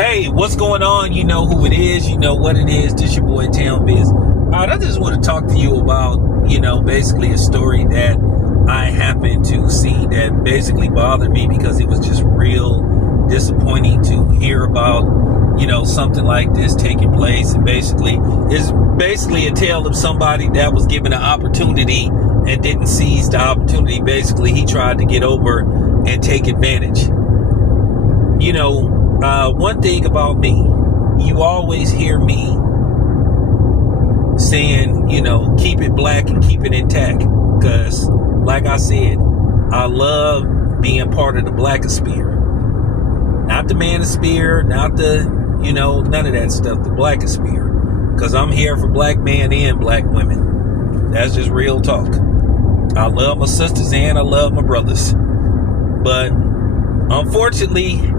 Hey, what's going on? You know who it is. You know what it is. This your boy Town Biz. All right, I just want to talk to you about, basically a story that I happened to see that basically bothered me because it was just real disappointing to hear about, something like this taking place. And it's basically a tale of somebody that was given an opportunity and didn't seize the opportunity. Basically, he tried to get over and take advantage. One thing about me, you always hear me saying, keep it black and keep it intact. Because, like I said, I love being part of the blackosphere. Not the manosphere, not the, none of that stuff, the blackosphere. Because I'm here for black men and black women. That's just real talk. I love my sisters and I love my brothers. But, unfortunately,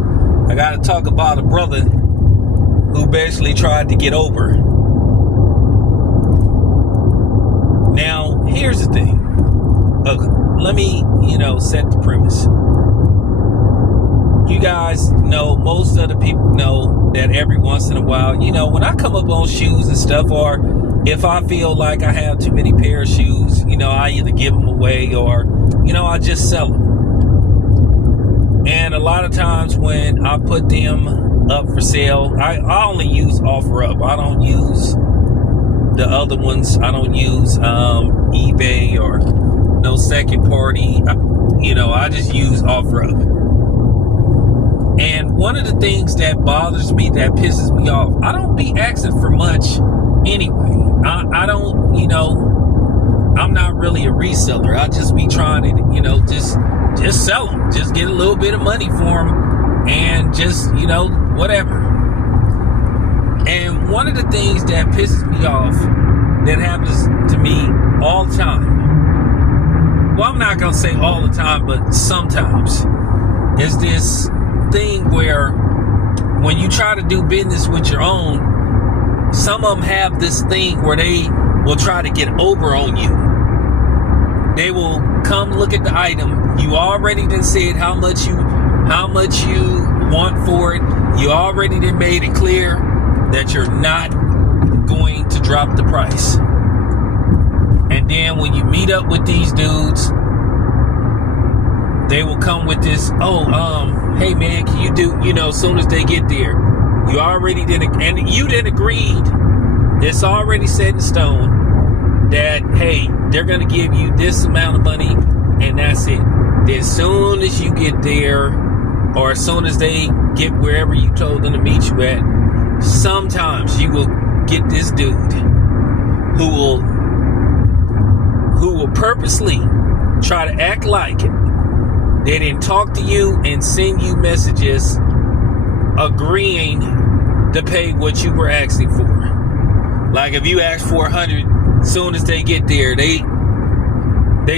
I got to talk about a brother who basically tried to get over. Now, here's the thing. Okay, let me, set the premise. You guys know, most of the people know that every once in a while, when I come up on shoes and stuff, or if I feel like I have too many pair of shoes, I either give them away or, I just sell them. And a lot of times when I put them up for sale, I only use OfferUp. I don't use the other ones. I don't use eBay or no second party. I just use OfferUp. And one of the things that bothers me, that pisses me off, I don't be asking for much anyway. I don't, I'm not really a reseller. I just be trying to, just sell them, just get a little bit of money for them, and just, whatever. And one of the things that pisses me off, that happens to me all the time, well, I'm not going to say all the time, but sometimes, is this thing where when you try to do business with your own, some of them have this thing where they will try to get over on you. They will come look at the item. You already done said how much you want for it. You already done made it clear that you're not going to drop the price. And then when you meet up with these dudes, they will come with this, hey man, can you do, as soon as they get there, you already didn't, and you didn't agreed. It's already set in stone that, hey, they're going to give you this amount of money, and that's it. As soon as you get there, or as soon as they get wherever you told them to meet you at, sometimes you will get this dude who will purposely try to act like they didn't talk to you and send you messages agreeing to pay what you were asking for. Like if you asked for 100, as soon as they get there, they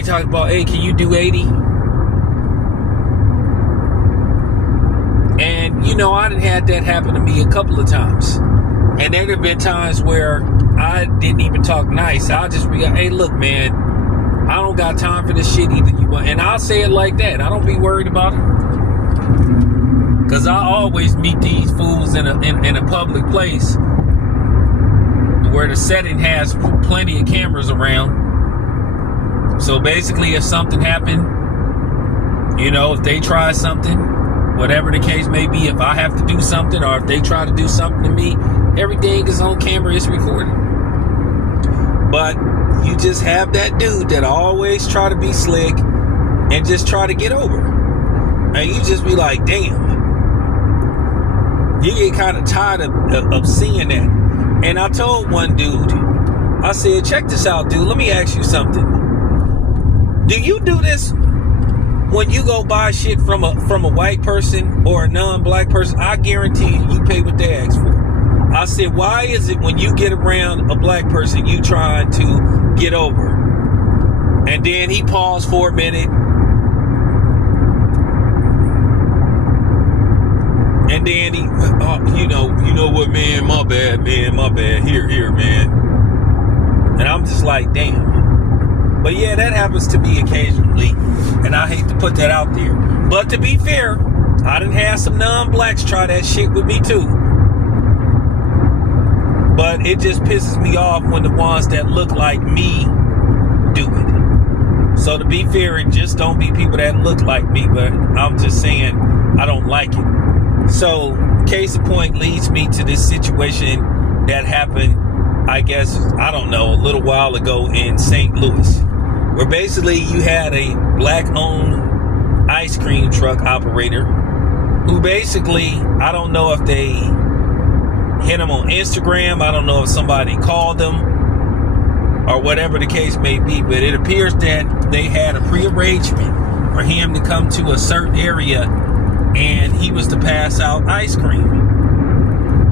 talk about, hey, can you do 80? And I done had that happen to me a couple of times. And there have been times where I didn't even talk nice. I'll just be like, hey, look, man, I don't got time for this shit either. You want, and I'll say it like that. I don't be worried about it. Cause I always meet these fools in a public place where the setting has plenty of cameras around. So basically, if something happened, if they try something, whatever the case may be, if I have to do something or if they try to do something to me, everything is on camera, it's recorded. But you just have that dude that always try to be slick and just try to get over. And you just be like, damn. You get kind of tired of seeing that. And I told one dude, I said, check this out, dude. Let me ask you something. Do you do this when you go buy shit from a white person or a non-black person? I guarantee you pay what they ask for. I said, why is it when you get around a black person, you trying to get over? And then he paused for a minute. And then he, you know what, man, my bad. Here, man. And I'm just like, damn. But yeah, that happens to me occasionally. And I hate to put that out there. But to be fair, I done had some non-blacks try that shit with me too. But it just pisses me off when the ones that look like me do it. So to be fair, it just don't be people that look like me, but I'm just saying I don't like it. So case in point leads me to this situation that happened, I guess, I don't know, a little while ago in St. Louis, where basically you had a black-owned ice cream truck operator who basically, I don't know if they hit him on Instagram, I don't know if somebody called them or whatever the case may be, but it appears that they had a pre-arrangement for him to come to a certain area and he was to pass out ice cream.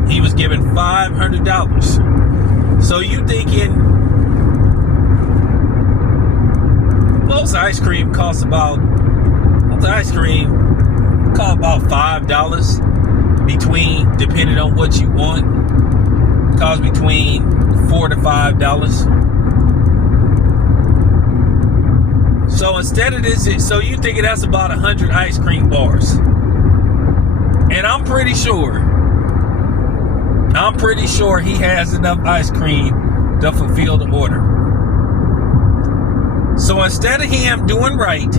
He was given $500. So you thinking most ice cream costs about $5 between, depending on what you want, costs between $4 to $5. So instead of this, so you thinking that's about 100 ice cream bars. And I'm pretty sure he has enough ice cream to fulfill the order. So instead of him doing right,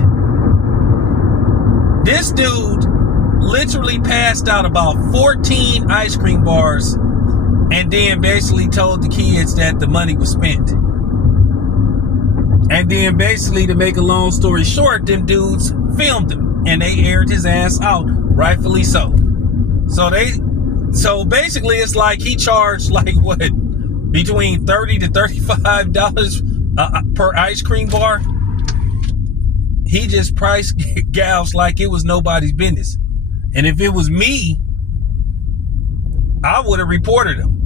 this dude literally passed out about 14 ice cream bars and then basically told the kids that the money was spent. And then basically, to make a long story short, them dudes filmed him and they aired his ass out, rightfully so. So basically it's like he charged like what, between $30 to $35 per ice cream bar. He just price gouged like it was nobody's business. And if it was me, I would have reported him.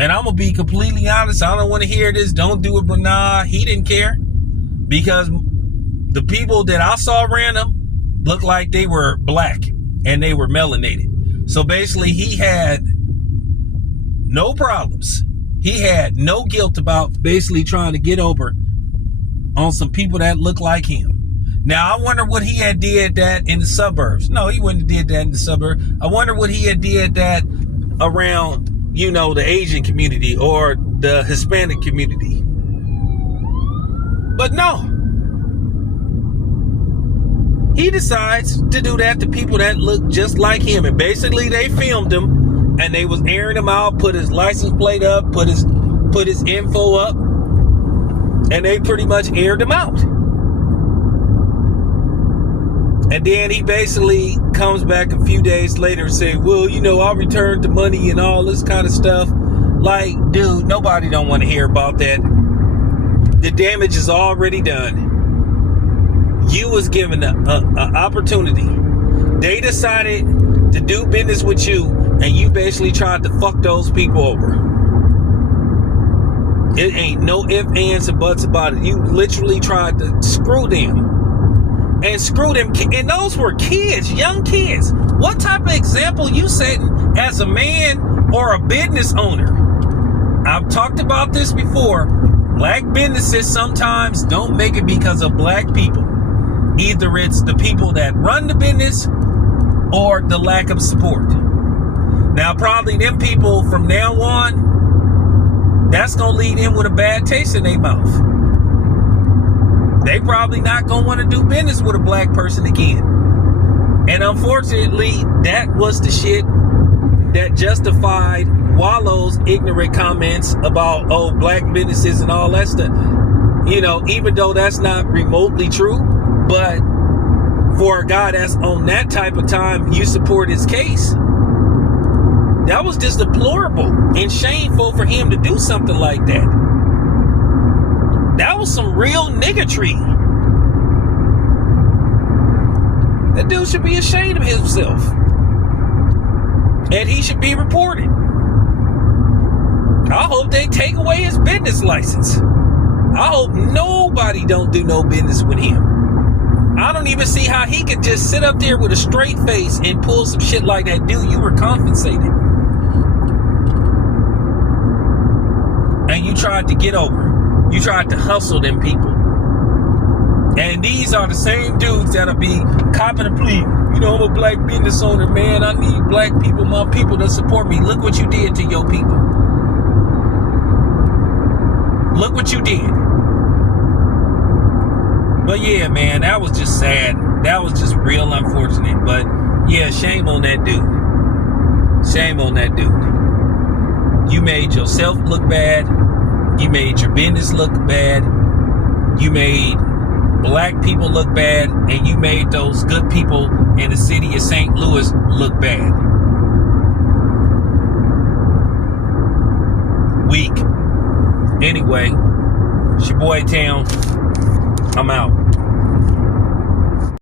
And I'm going to be completely honest. I don't want to hear this. Don't do it, but nah, he didn't care. Because the people that I saw around him looked like they were black and they were melanated. So basically he had no problems. He had no guilt about basically trying to get over on some people that look like him. Now, I wonder what he had did that in the suburbs. No, he wouldn't have did that in the suburbs. I wonder what he had did that around, you know, the Asian community or the Hispanic community. But no. He decides to do that to people that look just like him. And basically they filmed him and they was airing him out, put his license plate up, put his info up, and they pretty much aired him out. And then he basically comes back a few days later and say, well, you know, I'll return the money and all this kind of stuff. Like, dude, nobody don't want to hear about that. The damage is already done. You was given an opportunity. They decided to do business with you, and you basically tried to fuck those people over. It ain't no ifs, ands, and buts about it. You literally tried to screw them. And screw them. And those were kids, young kids. What type of example you setting as a man or a business owner? I've talked about this before. Black businesses sometimes don't make it because of black people. Either it's the people that run the business or the lack of support. Now, probably them people from now on, that's going to leave them with a bad taste in their mouth. They probably not going to want to do business with a black person again. And unfortunately, that was the shit that justified Wallow's ignorant comments about, oh, black businesses and all that stuff. You know, even though that's not remotely true, but for a guy that's on that type of time, you support his case. That was just deplorable and shameful for him to do something like that. That was some real niggatry. That dude should be ashamed of himself. And he should be reported. I hope they take away his business license. I hope nobody don't do no business with him. I don't even see how he could just sit up there with a straight face and pull some shit like that. Dude, you were compensated. And you tried to get over. You tried to hustle them people. And these are the same dudes that'll be copping a plea. You know, I'm a black business owner, man. I need black people, my people, to support me. Look what you did to your people. Look what you did. But yeah, man, that was just sad. That was just real unfortunate. But yeah, shame on that dude. Shame on that dude. You made yourself look bad. You made your business look bad. You made black people look bad. And you made those good people in the city of St. Louis look bad. Weak. Anyway, it's your boy Town. I'm out.